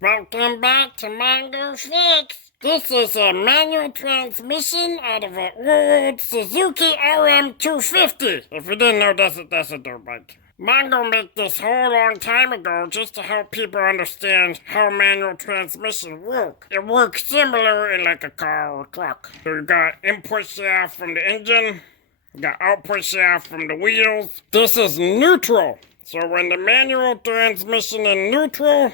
Welcome back to Mongo Fix. This is a manual transmission out of an old Suzuki RM250. If you didn't know, that's a dirt bike. Mongo made this whole long time ago just to help people understand how manual transmission work. It works similar in like a car or truck. So you got input shaft from the engine, you got output shaft from the wheels. This is neutral. So when the manual transmission is neutral,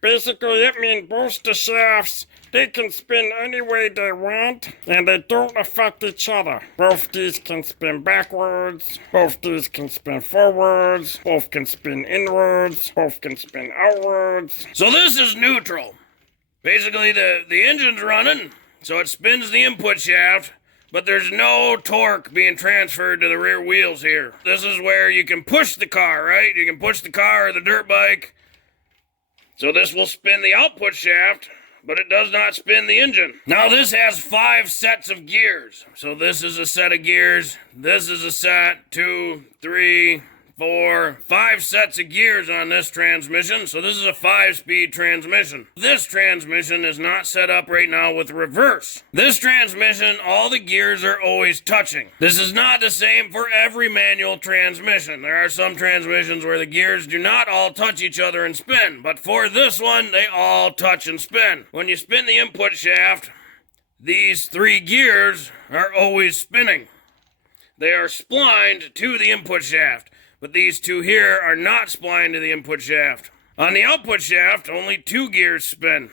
basically, it means both the shafts, they can spin any way they want, and they don't affect each other. Both these can spin backwards, both these can spin forwards, both can spin inwards, both can spin outwards. So this is neutral. Basically, the engine's running, so it spins the input shaft, but there's no torque being transferred to the rear wheels here. This is where you can push the car, right? You can push the car or the dirt bike. So this will spin the output shaft, but it does not spin the engine. Now this has 5 sets of gears. So this is a set of gears. This is a set, 2, 3, 4, 5 sets of gears on this transmission. So this is a 5-speed transmission. This transmission is not set up right now with reverse. This transmission, all the gears are always touching. This is not the same for every manual transmission. There are some transmissions where the gears do not all touch each other and spin, but for this one, they all touch and spin. When you spin the input shaft, these 3 gears are always spinning. They are splined to the input shaft, but these 2 here are not splined to the input shaft. On the output shaft, only 2 gears spin.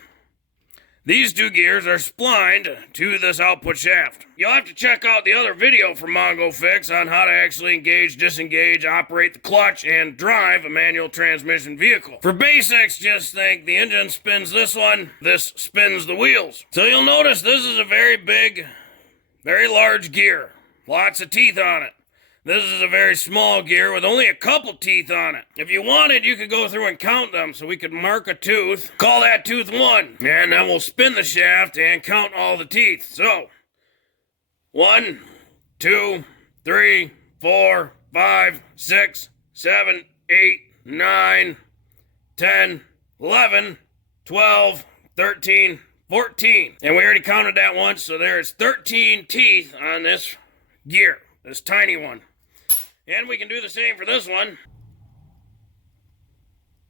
These 2 gears are splined to this output shaft. You'll have to check out the other video from Mongo Fix on how to actually engage, disengage, operate the clutch, and drive a manual transmission vehicle. For basics, just think the engine spins this one, this spins the wheels. So you'll notice this is a very big, very large gear. Lots of teeth on it. This is a very small gear with only a couple teeth on it. If you wanted, you could go through and count them so we could mark a tooth, call that tooth 1, and then we'll spin the shaft and count all the teeth. So, 1, 2, 3, 4, 5, 6, 7, 8, 9, 10, 11, 12, 13, 14. And we already counted that once, so there's 13 teeth on this gear, this tiny one. And we can do the same for this one.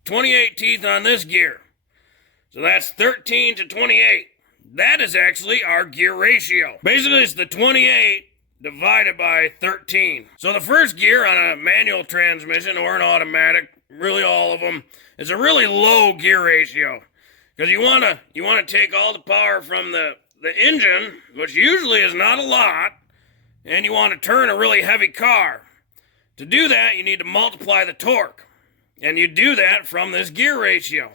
28 teeth on this gear. So that's 13 to 28. That is actually our gear ratio. Basically, it's the 28 divided by 13. So the first gear on a manual transmission or an automatic, really all of them, is a really low gear ratio. Because you want to take all the power from the engine, which usually is not a lot, and you want to turn a really heavy car. To do that, you need to multiply the torque. And you do that from this gear ratio.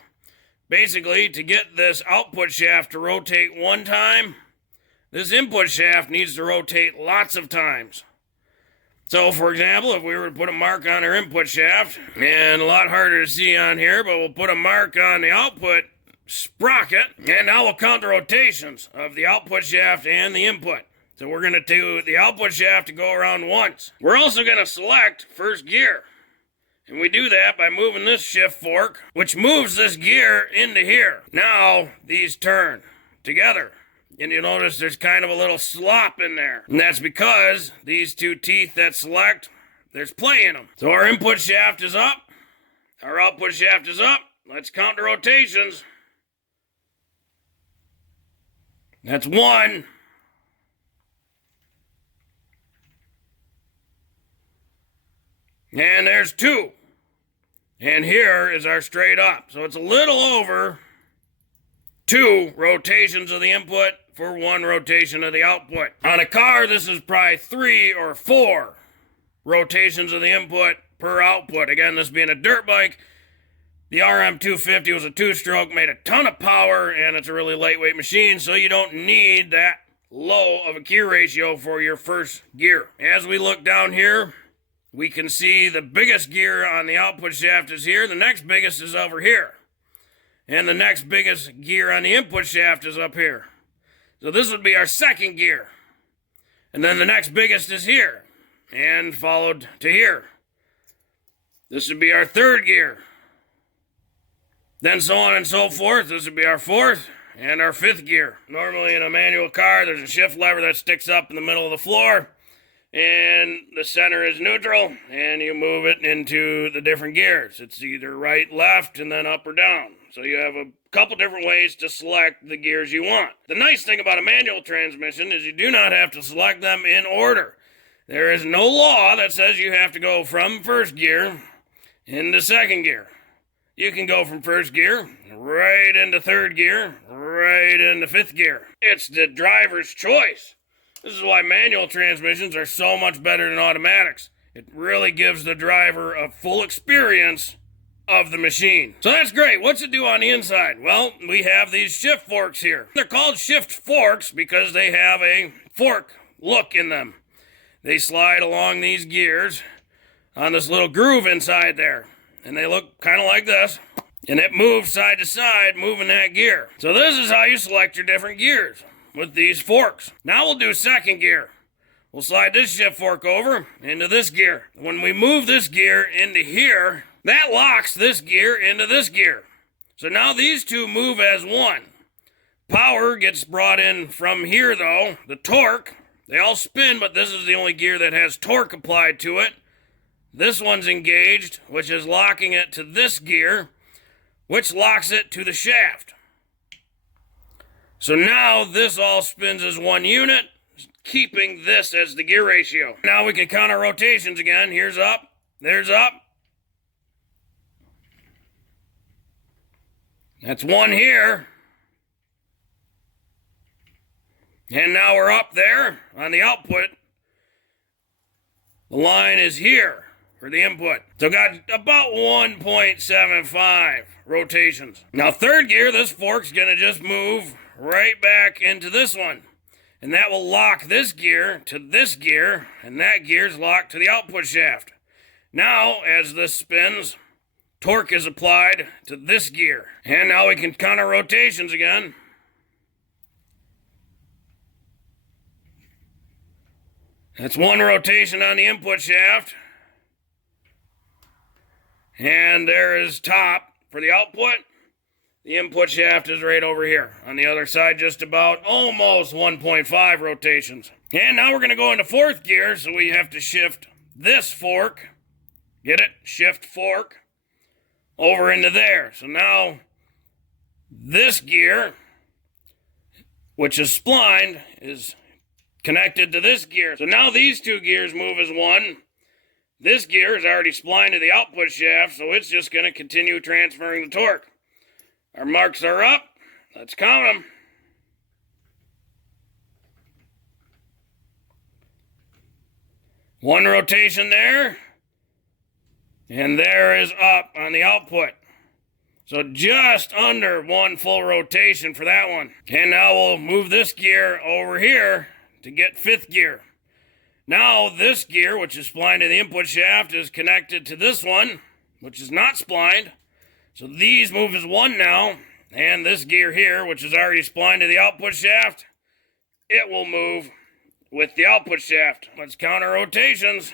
Basically, to get this output shaft to rotate 1 time, this input shaft needs to rotate lots of times. So, for example, if we were to put a mark on our input shaft, and a lot harder to see on here, but we'll put a mark on the output sprocket, and now we'll count the rotations of the output shaft and the input. So we're going to do the output shaft to go around once. We're also going to select first gear. And we do that by moving this shift fork, which moves this gear into here. Now, these turn together. And you'll notice there's kind of a little slop in there. And that's because these 2 teeth that select, there's play in them. So our input shaft is up. Our output shaft is up. Let's count the rotations. That's 1. And there's 2. And here is our straight up. So it's a little over 2 rotations of the input for 1 rotation of the output. On a car, this is probably 3 or 4 rotations of the input per output. Again, this being a dirt bike, the RM250 was a 2-stroke, made a ton of power, and it's a really lightweight machine, so you don't need that low of a gear ratio for your first gear. As we look down here, we can see the biggest gear on the output shaft is here. The next biggest is over here. And the next biggest gear on the input shaft is up here. So this would be our second gear. And then the next biggest is here. And followed to here. This would be our third gear. Then so on and so forth. This would be our fourth and our fifth gear. Normally in a manual car, there's a shift lever that sticks up in the middle of the floor, and the center is neutral, and you move it into the different gears. It's either right, left, and then up or down. So you have a couple different ways to select the gears you want. The nice thing about a manual transmission is you do not have to select them in order. There is no law that says you have to go from first gear into second gear. You can go from first gear right into third gear, right into fifth gear. It's the driver's choice. This is why manual transmissions are so much better than automatics. It really gives the driver a full experience of the machine. So that's great. What's it do on the inside? Well, we have these shift forks here. They're called shift forks because they have a fork look in them. They slide along these gears on this little groove inside there. And they look kind of like this. And it moves side to side, moving that gear. So this is how you select your different gears, with these forks. Now we'll do second gear. We'll slide this shift fork over into this gear. When we move this gear into here, that locks this gear into this gear. So now these two move as one. Power gets brought in from here though, the torque. They all spin, but this is the only gear that has torque applied to it. This one's engaged, which is locking it to this gear, which locks it to the shaft. So now this all spins as one unit, keeping this as the gear ratio. Now we can count our rotations again. Here's up, there's up. That's one here. And now we're up there on the output. The line is here for the input. So got about 1.75 rotations. Now third gear, this fork's gonna just move right back into this one. And that will lock this gear to this gear, and that gear's locked to the output shaft. Now, as this spins, torque is applied to this gear. And now we can count our rotations again. That's one rotation on the input shaft. And there is top for the output. The input shaft is right over here. On the other side, just about almost 1.5 rotations. And now we're going to go into fourth gear, so we have to shift this fork. Get it? Shift fork over into there. So now this gear, which is splined, is connected to this gear. So now these two gears move as one. This gear is already splined to the output shaft, so it's just going to continue transferring the torque. Our marks are up. Let's count them. One rotation there. And there is up on the output. So just under one full rotation for that one. And now we'll move this gear over here to get fifth gear. Now this gear, which is splined to the input shaft, is connected to this one, which is not splined. So these move as one now, and this gear here, which is already splined to the output shaft, it will move with the output shaft. Let's count our rotations.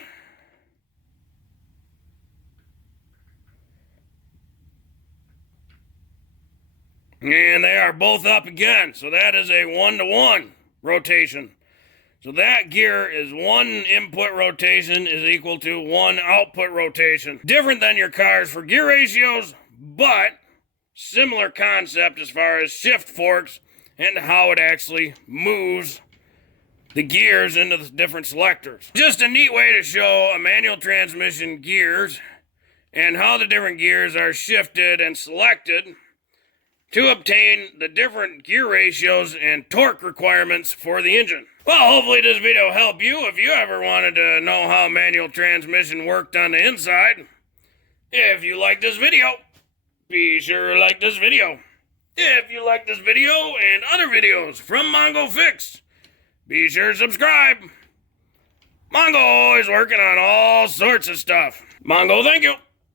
And they are both up again, so that is a 1-to-1 rotation. So that gear is one input rotation is equal to one output rotation. Different than your cars for gear ratios, but similar concept as far as shift forks and how it actually moves the gears into the different selectors. Just a neat way to show a manual transmission gears and how the different gears are shifted and selected to obtain the different gear ratios and torque requirements for the engine. Well, hopefully this video will help you if you ever wanted to know how manual transmission worked on the inside. If you like this video, be sure to like this video. If you like this video and other videos from Mongo Fix, be sure to subscribe. Mongo always working on all sorts of stuff. Mongo, thank you.